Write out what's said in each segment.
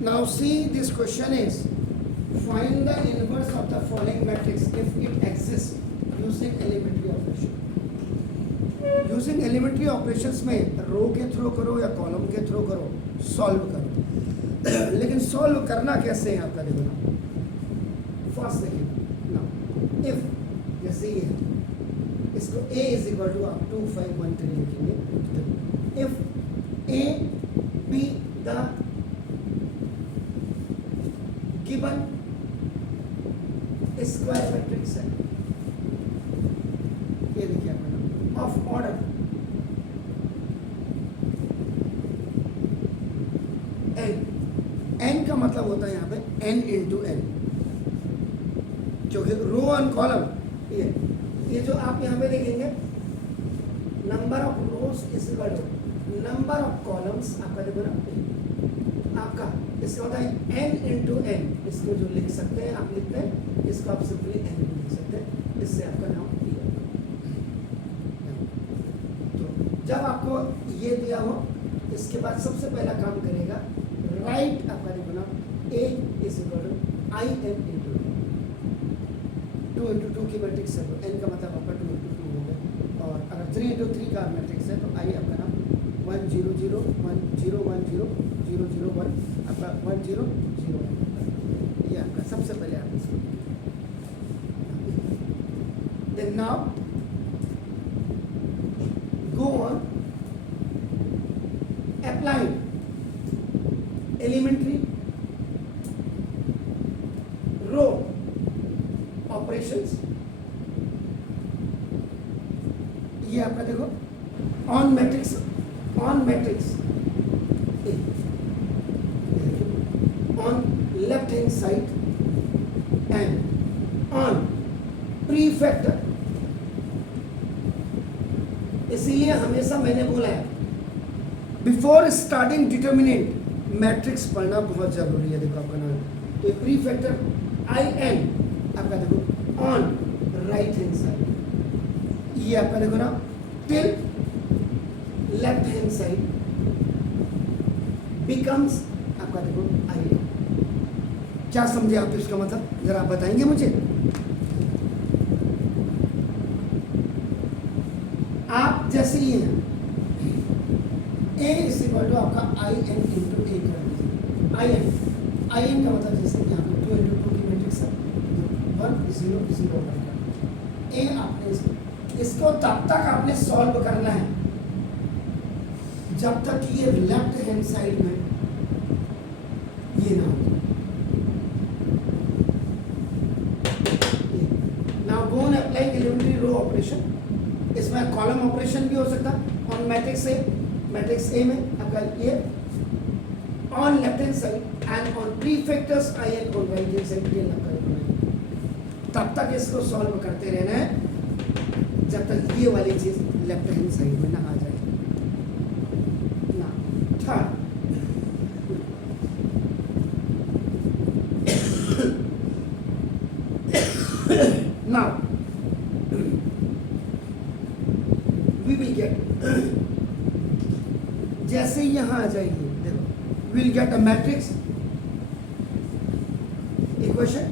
Now see, this question is find the inverse of the following matrix if it exists using elementary operation. Using elementary operations में रो के through करो या column के through करो, solve करो. लेकिन solve करना कैसे है आपका देखो ना. फर्स्ट देखिए ना, इफ जैसे ये है, इसको a इज इक्वल टू आप 2 5 1 3 लिखेंगे. If a be the given square matrix है, ये देखिए आपका ऑफ ऑर्डर n का मतलब होता है यहाँ पे n इंटू n, क्योंकि रो एंड कॉलम ये जो आप यहाँ पे देखेंगे number of rows is equal to number of columns आपका देखो ना आपका इसका होता है n इंटू n. इसको जो लिख सकते हैं आप लिखते हैं, इसको आप सिंपली n लिख सकते हैं, इससे आपका नाम दिया. तो जब आपको ये दिया हो, इसके बाद सबसे पहला काम करेगा राइट आपका देखो ना a is equal to i n into 2 into 2 की मैट्रिक्स है तो n का मतलब आपका 2 इंटू 2 हो गया. और अगर 3 इंटू 3 का मैट्रिक्स है तो i आपका नाम 1 0 0 1 0 1 0 0 0 1 आपका 1 0 0 1. ये आपका सबसे पहले आप इसको then now go on apply elementary row operations. ये आपका देखो on matrix on left hand side and on prefactor. इसीलिए हमेशा मैंने बोला है बिफोर स्टार्टिंग डिटर्मिनेंट मैट्रिक्स पढ़ना बहुत जरूरी है. देखो आपका नाम तो प्रीफैक्टर आई एन आपका देखो ऑन राइट हैंड साइड, ये आपका देखो ना till left hand side becomes आपका देखो आई एन. क्या समझे आप इसका मतलब, जरा आप बताएंगे मुझे. आप जैसे ये हैं a इज इक्वल टू आपका आई एन इंटू ए कर दीजिए. आई एन का मतलब जैसे यहाँ पे 2 इंटू 2 की मैट्रिक्स है 1 0 0 1. ए आपने इसको तब तक आपने सॉल्व करना है जब तक ये लेफ्ट हैंड साइड में ये ना हो. Now go on apply elementary row operation. इसमें कॉलम ऑपरेशन भी हो सकता है ऑन मैट्रिक्स ए में आपका ये on left hand side and on prefactors I N on right hand side. ये तब तक इसको सॉल्व करते रहना है जब तक ये वाली चीज लेफ्ट हैंड साइड में ना आ जाए. ना third now we will get जैसे यहाँ आ जाएगी देखो will get a matrix equation.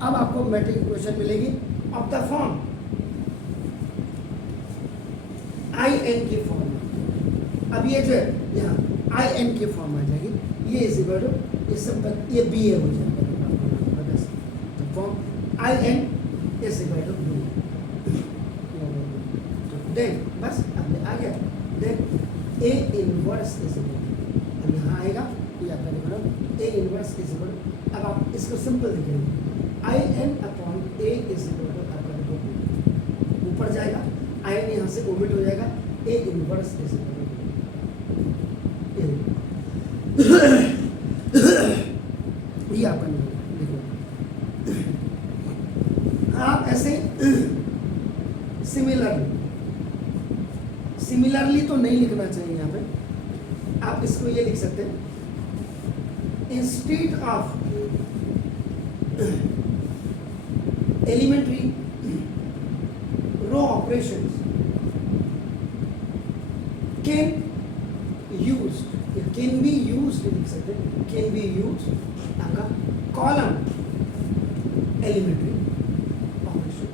अब आपको मैट्रिक्स इक्वेशन मिलेगी of the form I n की फॉर्म में. अब ये जो है यहाँ आई एन की फॉर्म आ जाएगी, ये इज इक्वल टू ये सब ये बी ए हो जाएगा. तो form I n is equal to B. Then बस अब आ गया. Then A inverse is equal, अब यहाँ आएगा ये आपका देखो ए इनवर्स इज इक्वल. अब आप इसको सिंपल लिखेंगे I N upon A is equal to आपका देखो ऊपर जाएगा, आई एन यहाँ से ओमिट हो जाएगा, ए इनवर्स इज इक्वल ये आपका देखो. आप ऐसे सिमिलरली तो नहीं लिखना चाहिए यहाँ पे. आप इसको ये लिख सकते हैं instead of elementary row operations can be used दूसरी लिख सकते हैं, कैन बी यूज आपका कॉलम एलिमेंट्री ऑपरेशन।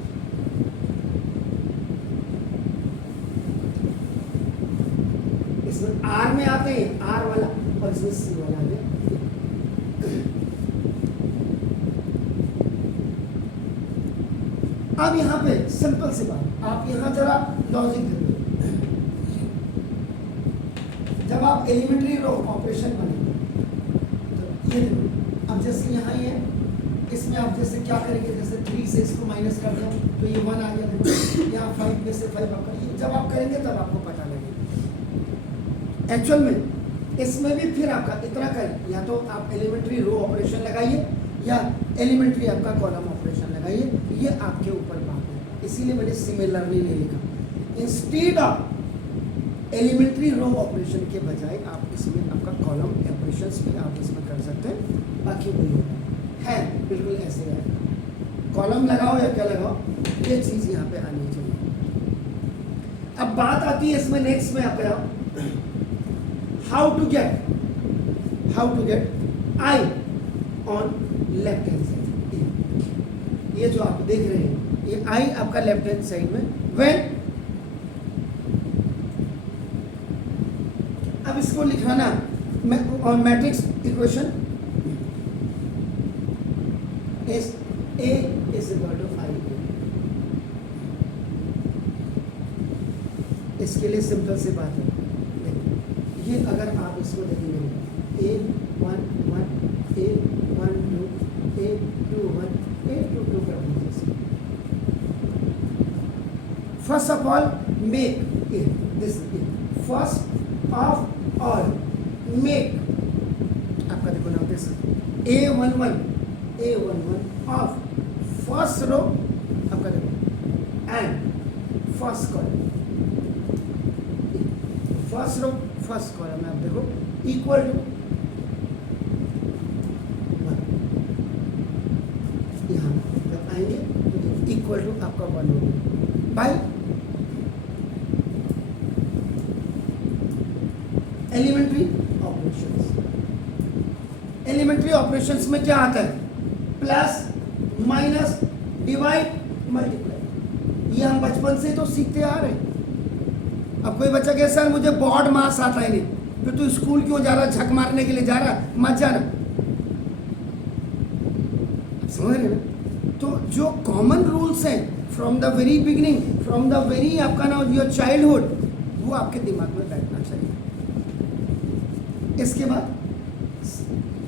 इसमें आर में आते हैं, आर वाला, और इसमें सी वाला आ गया। अब यहाँ पे सिंपल सी बात, आप यहाँ जरा लॉजिक देखिए। जब आप एलिमेंट्री रो ऑपरेशन बनाएंगे तो ये देखो, अब जैसे यहाँ ये है, इसमें आप जैसे क्या करेंगे, जैसे 3 से इसको माइनस कर दिया तो ये 1 आ गया। यहाँ 5 में से 5 आपका, ये जब आप करेंगे तब आपको पता लगेगा। एक्चुअल में इसमें भी फिर आपका इतना करें, या तो आप एलिमेंट्री रो ऑपरेशन लगाइए या एलिमेंट्री आपका कॉलम ऑपरेशन लगाइए, ये आपके ऊपर बात है। इसीलिए मैंने सिमिलरली नहीं लिखा। Instead of elementary row operation के बजाय आप इसमें आपका कॉलम ऑपरेशंस भी आप इसमें कर सकते हैं, बाकी वही है बिल्कुल ऐसे है। कॉलम लगाओ या क्या लगाओ, ये चीज़ यहाँ पे आनी चाहिए। अब बात आती है इसमें नेक्स्ट में आपका how to get I on left hand side. ये जो आप देख रहे हैं, ये आई आपका लेफ्ट हैंड साइड में, व्हेन, अब इसको लिखाना और matrix equation is A is equal to I। इसके लिए सिंपल सी बात है, देखो ये अगर आप इसको देखेंगे A11 A12 A21 A22 कर दीजिए। First of all make this first of all make आपका देखो ना, this A11 of first row आपका देखो and first column, first row first column में आप देखो इक्वल टू 1। यहाँ जब आएंगे तो इक्वल टू आपका 1 होगा by elementary operations. Elementary operations में क्या आता है, प्लस माइनस डिवाइड मल्टीप्लाई। ये हम बचपन से तो सीखते आ रहे हैं। अब कोई बच्चा कहे सर मुझे बॉड मास आता है नहीं, फिर तू स्कूल क्यों जा रहा, झक मारने के लिए जा रहा, मत जाना। समझ रहे ना? तो जो कॉमन रूल्स हैं from the very beginning, from the very आपका ना योर चाइल्डहुड, वो आपके दिमाग में बैठना चाहिए। इसके बाद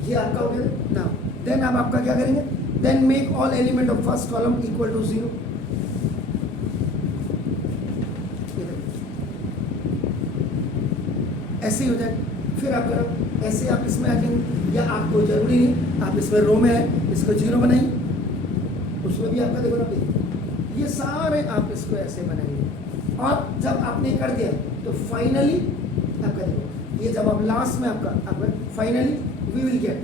ये आपका हो गया ना, देन अब आपका क्या करेंगे, then make all element of first column equal to 0। ऐसे ही हो जाए। फिर आप करो ऐसे, आप इसमें आ जाएंगे, या आपको जरूरी नहीं, आप इसमें रो में है इसको 0 बनाइए, उसमें भी आपका देखो ना, ये सारे आप इसको ऐसे बनाएंगे। और जब आपने कर दिया तो फाइनली आपका देखो, ये जब आप लास्ट में आपका finally we will get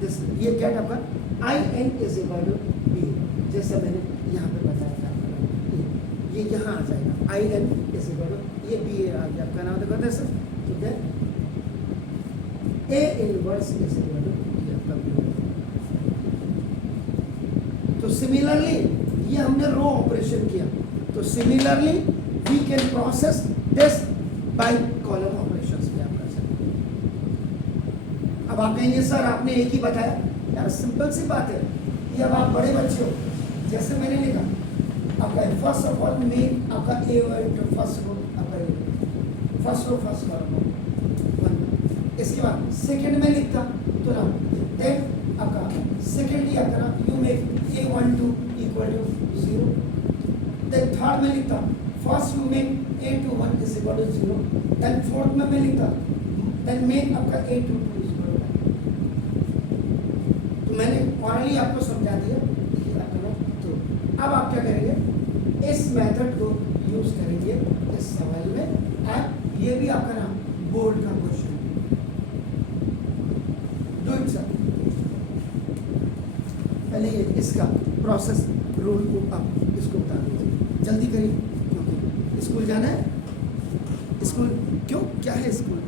this, ये गेट आपका IN is equal to B, जैसे मैंने यहाँ पे बताया था, ये यहाँ आ जाएगा IN इज इक्वल टू, ये B आ गया आपका नाम देखो सर, ठीक है। A inverse is equal to ये आपका B। तो सिमिलरली ये हमने रो ऑपरेशन किया, तो similarly we can process this by column operations भी आप कर सकते हैं। अब आप कहेंगे सर आपने एक ही बताया, यार सिंपल सी बात है, ये अब आप बड़े बच्चे हो, जैसे मैंने लिखा आपका फर्स्ट ऑफ ऑल मेक आपका ए फर्स्ट रो आपका फर्स्ट रो फर्स्ट कॉलम, इसके बाद सेकंड में लिखता तो ना, देन आपका सेकंड ही आपका you make A12 equal to 0, then third में लिखता first you make A21 is equal to 0, then fourth में मैं लिखता देन मेक आपका A22 इज इक्वल टू। तो मैंने ऑलरेडी आपको समझा दिया, तो अब आप क्या करेंगे, इस मेथड को यूज करेंगे इस सवाल में। अब ये भी आपका नाम बोर्ड का क्वेश्चन, डू इट सर। पहले ये इसका प्रोसेस रूल को आप इसको बता दीजिए, जल्दी करिए क्योंकि स्कूल जाना है। स्कूल क्यों, क्या है स्कूल?